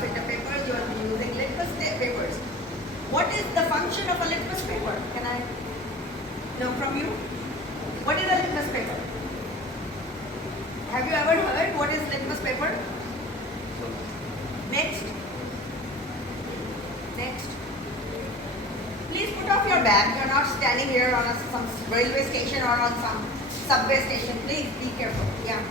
filter papers, you will be using litmus papers. What is the function of a litmus paper? Can I know from you? What is a litmus paper? Have you ever heard what is litmus paper? Next. Next. Please put off your bag. You are not standing here on some railway station or on some subway station. Please be careful. Yeah.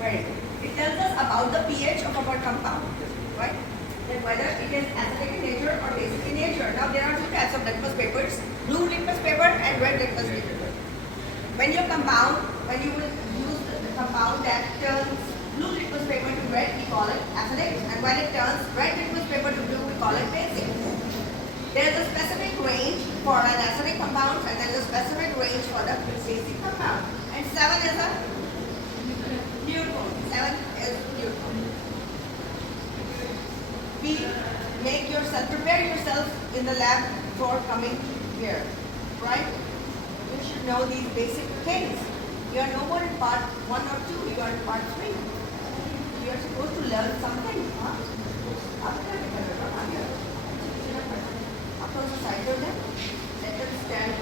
Right. It tells us about the pH of our compound, right? Then whether it is acidic in nature or basic in nature. Now there are two types of litmus papers: blue litmus paper and red litmus paper. When you will use the compound that turns blue litmus paper to red, we call it acidic, and when it turns red litmus paper to blue, we call it basic. There is a specific range for an acidic compound, and there is a specific range for the basic compound. And 7 is a neutral. 7 is neutral. Prepare yourself in the lab for coming here, right? You should know these basic things. You are no more in part 1 or 2, you are in part 3. You are supposed to learn something. Huh? Let them stand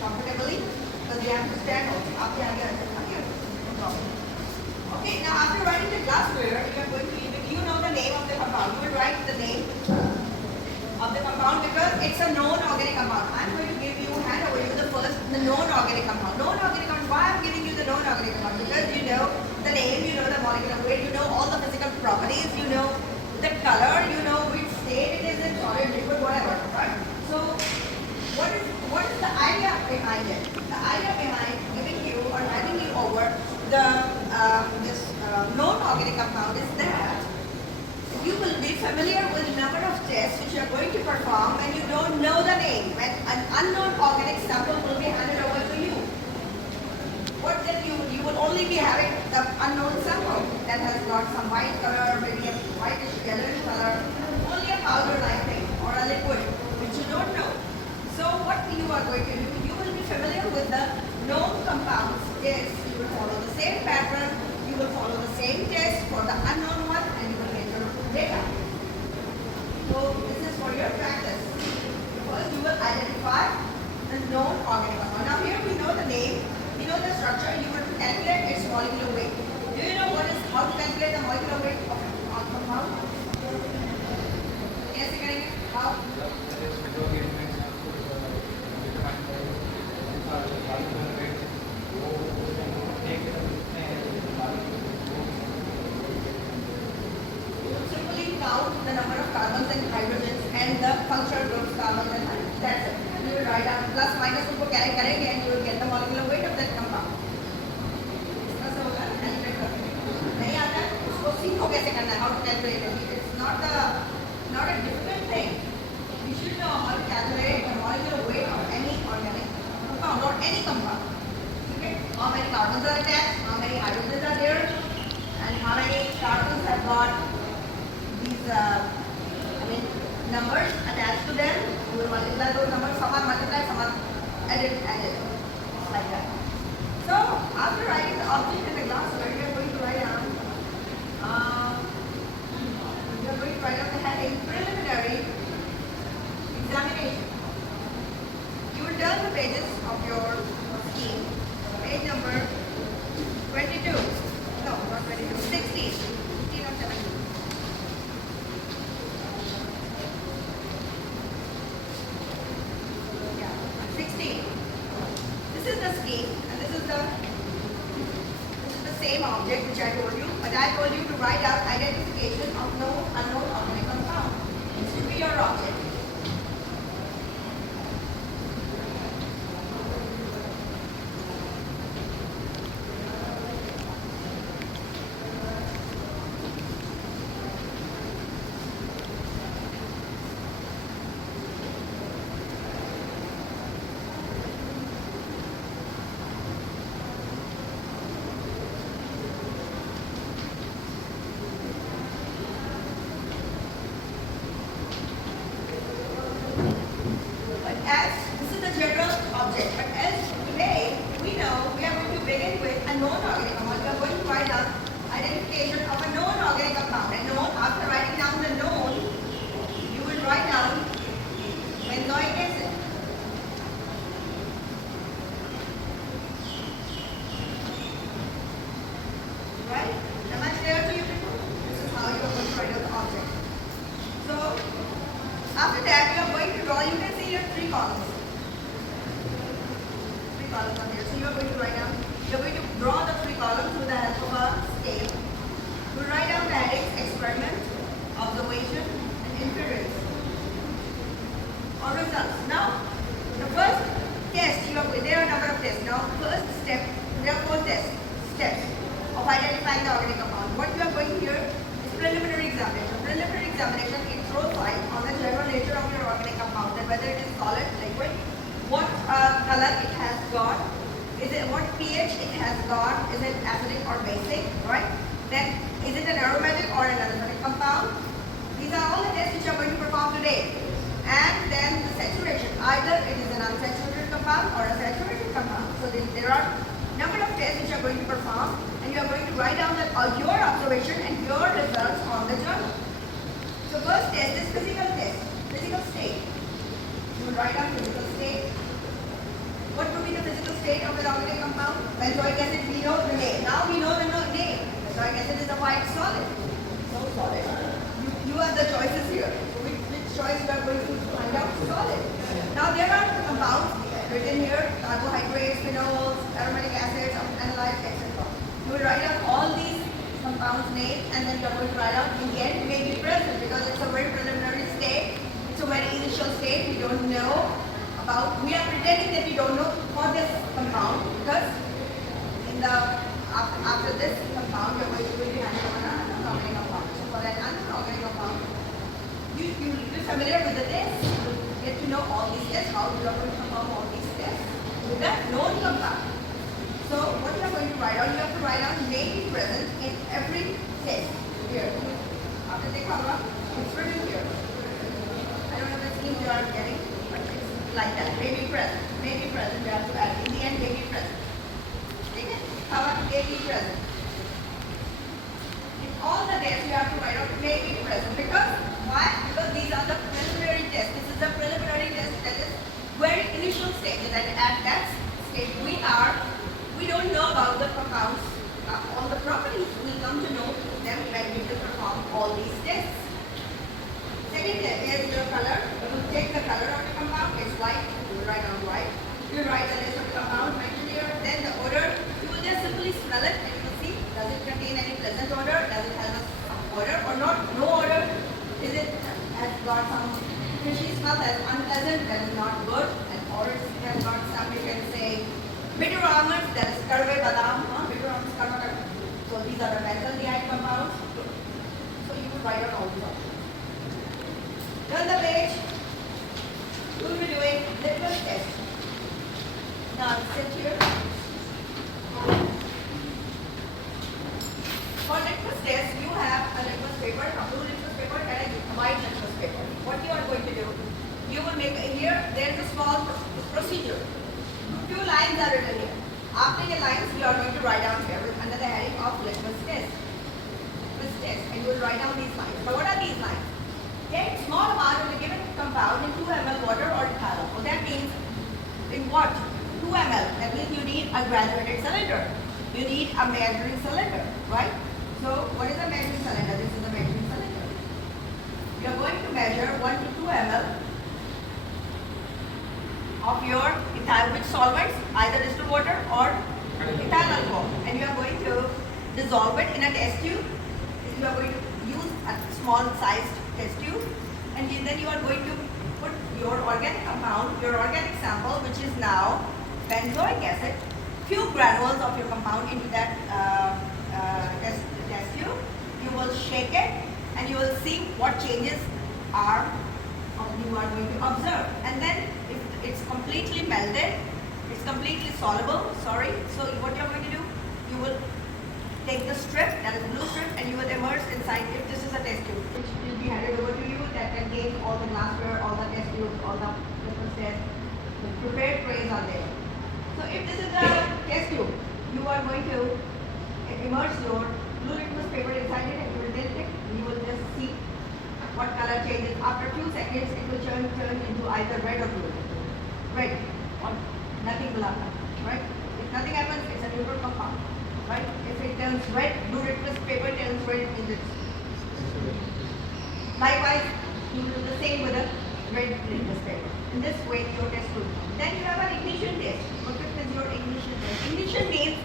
comfortably because they have to stand also. No problem. Okay, now after writing the glassware, you are going to you know the name of the compound. You will write the name of the compound because it's a known organic compound. I'm going to hand over you the known organic compound. Known organic compound. Why I'm giving you the known organic compound? Because you know the name, you know the molecular weight, you know all the physical properties, you know the color, you know which state it is in, solid, liquid, whatever. Right? So what is the idea behind it? The idea behind giving you or handing you over this known organic compound is that you will be familiar with a number of tests which you are going to perform and you don't know the name. When an unknown organic sample will be handed over to you, what then you will only be having the unknown sample that has got some white color, maybe a whitish yellowish color, only a powder-like thing or a liquid which you don't know. So what you are going to do, you will be familiar with the known compounds. Yes, you will follow the same pattern, you will follow the same test for the unknown one, and you will get your data. So this is for your practice. First you will identify the known organic compound. Now here we know the name, we know the structure, you will calculate its molecular weight. Do you know how to calculate the molecular weight of a compound? Yes, how? Count the number of carbons and hydrogens and the functional groups carbon and hydrogen. That's it. And you will write down plus minus को carry करेंगे and you will get the molecular weight of that compound. इस तरह से होगा calculate करके. नहीं आता उसको सीखो कैसे करना है, how to calculate it. It's not a difficult thing. You should know how to calculate the molecular weight of any organic compound or any compound. Okay? How many carbons are attached, how many hydrogens are there, and how many carbons have got numbers attached to them. You will multiply those numbers, some are multiplied, some are added, like that. So after writing the object in the glassware, you are going to write down the heading preliminary examination. You will turn the pages of your scheme, page number 22. No, not 22, 16. 16 or 17. This is the scheme and this is the same object which I told you, but I told you to write out identification of known unknown organic compound. This should be your object. As this is the general object. object. But as today, we know we are going to begin with a known organic compound. We are going to write down identification of a known organic compound. And known, after writing down the known, you will write down benzoic acid. Right? Am I clear to you people? This is how you are going to write down the object. So, after that, you are going to draw, you can see your three columns. Three columns on here. So, you are going to write down, you are going to draw the three columns with the help of a scale. You will write down the headings, experiment, observation, and inference. Or results. Now, the first test, there are a number of tests. Now, first step, there are 4 steps of identifying the organic compound. What you are going here is preliminary examination. Preliminary examination, it throws light on the general nature of your organic compound, and whether it is solid, liquid, what color it has got, what pH it has got, is it acidic or basic, right? Then, is it an aromatic or an aliphatic compound? These are all the tests which you are going to perform today. And then the saturation, either it is an unsaturated compound or a saturated compound. So there are number of tests which you are going to perform, and you are going to write down your observation and your results on the journal. So first test is physical test, physical state. You will write down physical state. What would be the physical state of an organic compound? Benzoic acid, we know the name. Now we know the name. Benzoic acid is a white solid. So solid. You have the choices here. Choice we are going to find out solid. Now there are compounds written here, carbohydrates, phenols, aromatic acids, analytes, etc. You will write down all these compounds names, and then you are going to write out in the end may be present, because it's a very preliminary state, it's a very initial state, we don't know about, we are pretending that we don't know for this compound, because in the after this compound you are going to be handling on an unorganic compound. So for an unorganic compound, you will be familiar with the tests. You get to know all these tests, how you are going to perform all these tests with that known compound. So what you are going to write down, you have to write down may be present in every test. Here. After the cover, it's written here. I don't know the schemes you are getting, but it's like that. May be present. May be present. You have to add. In the end, may be present. Okay? Cover may be present. In all the tests, you have to write out may be present. Because why? Because these are the preliminary tests. This is the preliminary test, that is very initial stage. That at that stage we don't know about the compounds, all the properties. We come to know them when we will perform all these tests. Second test is your color. You will take the color of the compound. It's white. You will write down white. You will write the list of the compound mentioned here. Then the odor. You will just simply smell it, and you will see does it contain any pleasant odor? Does it have some odor or not? No odor. Is it has got some fishy smell that's unpleasant, that is not good, and or it has got some, you can say, bitter almonds, that is karve badam, bitter almonds, karva. So these are the benzaldehyde compounds. So you will write down all these options. Turn the page. We will be doing litmus test. Now sit here. For litmus test, you have a litmus paper, a blue litmus paper, and a white litmus paper. What you are going to do, you will make here, there is a small procedure. Few lines are written here. After the lines, you are going to write down here under the heading of litmus test. Litmus test, and you will write down these lines. So what are these lines? Take small amount of the given compound in 2 ml water or ethanol. So that means in what? 2 ml. That means you need a graduated cylinder. You need a measuring cylinder, right? So what is a measuring cylinder? This is a measuring cylinder. You are going to measure 1 to 2 ml of your ethyl with solvents, either distilled water or ethyl alcohol, and you are going to dissolve it in a test tube. You are going to use a small sized test tube, and then you are going to put your organic compound, your organic sample, which is now benzoic acid, few granules of your compound into that test tube. You will shake it, and you will see what changes you are going to observe. And then if it's completely melted, it's completely soluble, so what you are going to do, you will take the strip, that is blue strip, and you will immerse inside, if this is a test tube, which will be handed over to you, that contains all the glassware, all the test tubes, all the litmus tests, the prepared trays are there. So if this is a test tube, you are going to immerse your blue litmus paper inside it and you will tilt it. You will just see what color changes. After a few seconds, it will turn into either red or blue. Red or nothing will happen. Right? If nothing happens, it's a neutral compound. Right? If it turns red, blue litmus paper turns red, means it's. Likewise, you do the same with a red litmus paper. In this way, your test will come. Then you have an ignition test. What is your ignition test? Ignition means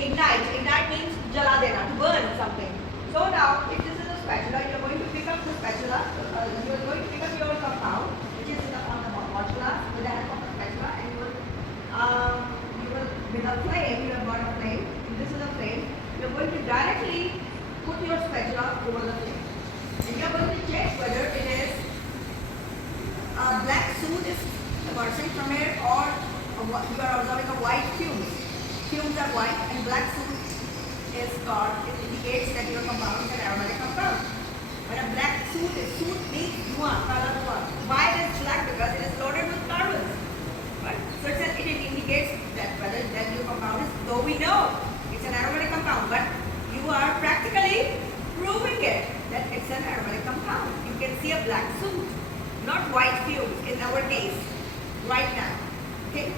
ignite. Ignite means jala dena, to burn something. So now, if this is a spatula, you are going to pick up the spatula. You are going to pick up your compound, which is on the hot glass with the help of a spatula, and you will with a flame. You have got a flame. If this is a flame, you are going to directly put your spatula over the flame, and you are going to check whether it is black soot is emerging from here, or you are observing a white fumes. Fumes are white and black soot is called. It indicates that your compound is an aromatic compound. When a black soot means dua, kala dua. Why it is black? Because it is loaded with carbons. Right? So it indicates that whether that your compound is, though we know it's an aromatic compound, but you are practically proving it that it's an aromatic compound. You can see a black soot, not white fumes in our case right now. Okay?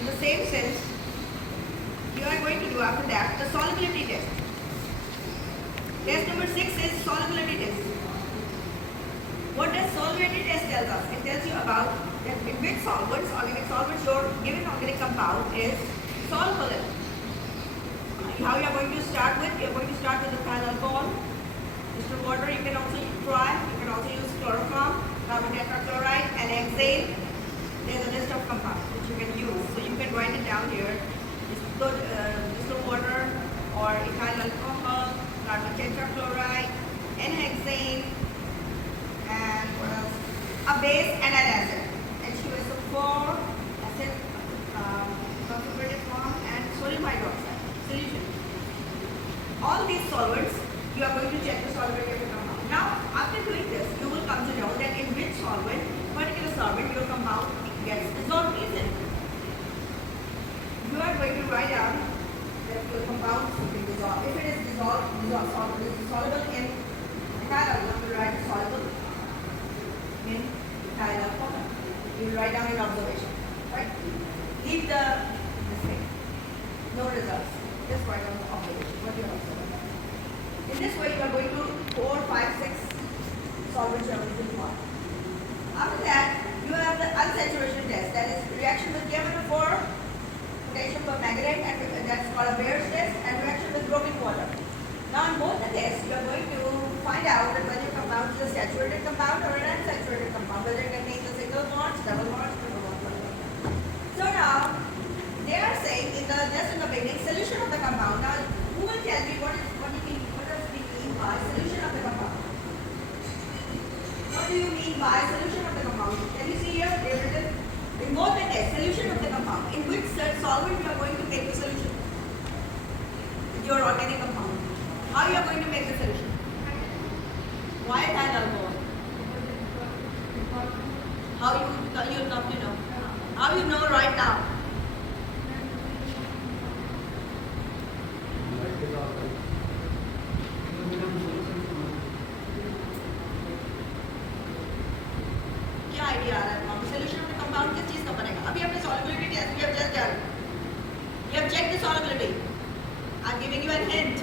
In the same sense, you are going to do after that the solubility test. Test number 6 is solubility test. What does solubility test tell us? It tells you about that in which solvents, organic solvents, your given organic compound is soluble in. How you are going to start with? You are going to start with ethyl alcohol. Distilled water, you can also try. You can also use chloroform, carbon tetrachloride, and hexane. There's a list of compounds which you can use. So you can write it down here. Distilled water or ethyl alcohol, carbon tetrachloride, N-hexane, and what else? A base and an acid. H2SO4, acid, concentrated form, and sodium hydroxide solution. All these solvents, you are going to check the solubility of the compound. Now, after doing this, you will come to know that in which solvent, particular solvent, your compound gets dissolved in. You are going to write down that your compound will be dissolved. If it is dissolved soluble in ethyl alcohol, you will write soluble in ethyl alcohol. You will write down your observation. Right? Leave this thing. No results. Just write down the observation. What you are observing. In this way, you are going to 4, 5, 6 solvents you are going to do. After that, you have the unsaturation test. That is reaction with KMnO4, potassium permanganate, and that's called a Bayer's test, and reaction with broken water. Now, in both the tests, you are going to find out that whether your compound is a saturated compound or an unsaturated compound, whether it contains a single bonds, double bonds, triple bonds, whatever. So now, they are saying just in the beginning, solution of the compound. Now, who will tell me what does it mean by solution of the compound? What do you mean by solution of the compound? Can you see here? They written in both the tests, solution of the compound. In which solvent you are going to make the solution? Your organic compound. How you are going to make the solution? Why ethyl alcohol? How you come to know? How you know right now? क्या idea आ रहा है आपको? Solution of the compound किस चीज का बनेगा? अभी हमने solubility test we have just done. We have checked the solubility. I'm giving you a hint.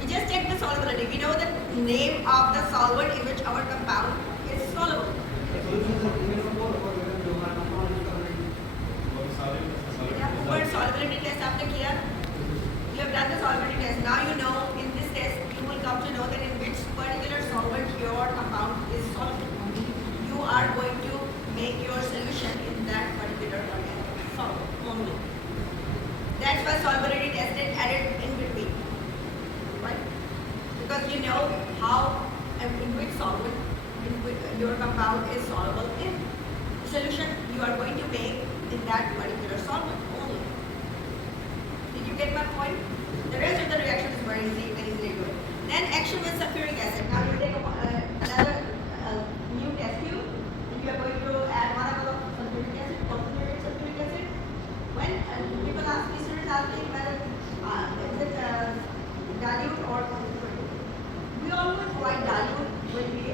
We just checked the solubility. We know the name of the solvent in which our compound is soluble. Solubility test आपने किया? You have done the solubility test. Now you know in this test you will come to know that in which particular solvent your compound is soluble. You are going to make your solution in that particular organic solvent only. That's why solubility test is added in between, right? Because you know how and in which solvent your compound is soluble in. Solution you are going to make in that particular solvent only. Did you get my point? The rest of the reaction is very easy, you can easily do it. Then action with sulfuric acid. Now you take another new test tube and you are going to add 1 ml of sulfuric acid, concentrated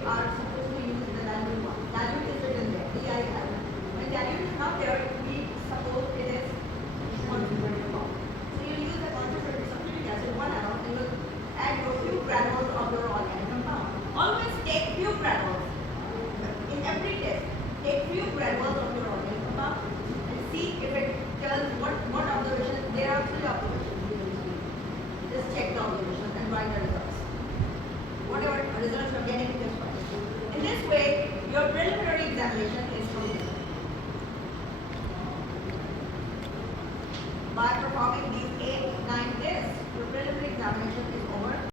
are supposed to use the dilute one. Dilute is written there, D-I-L. When dilute is not there, we suppose it is concentrated form. So you use the concentrated sulfuric acid 1 atom and you add a few granules of your organic compound. Always take few granules. In every test, take few granules of your organic compound and see if it tells what observation. There are 3 observations. Just check the observations and write the results. Whatever results you are getting, just write. In this way, your preliminary examination is completed. Bye.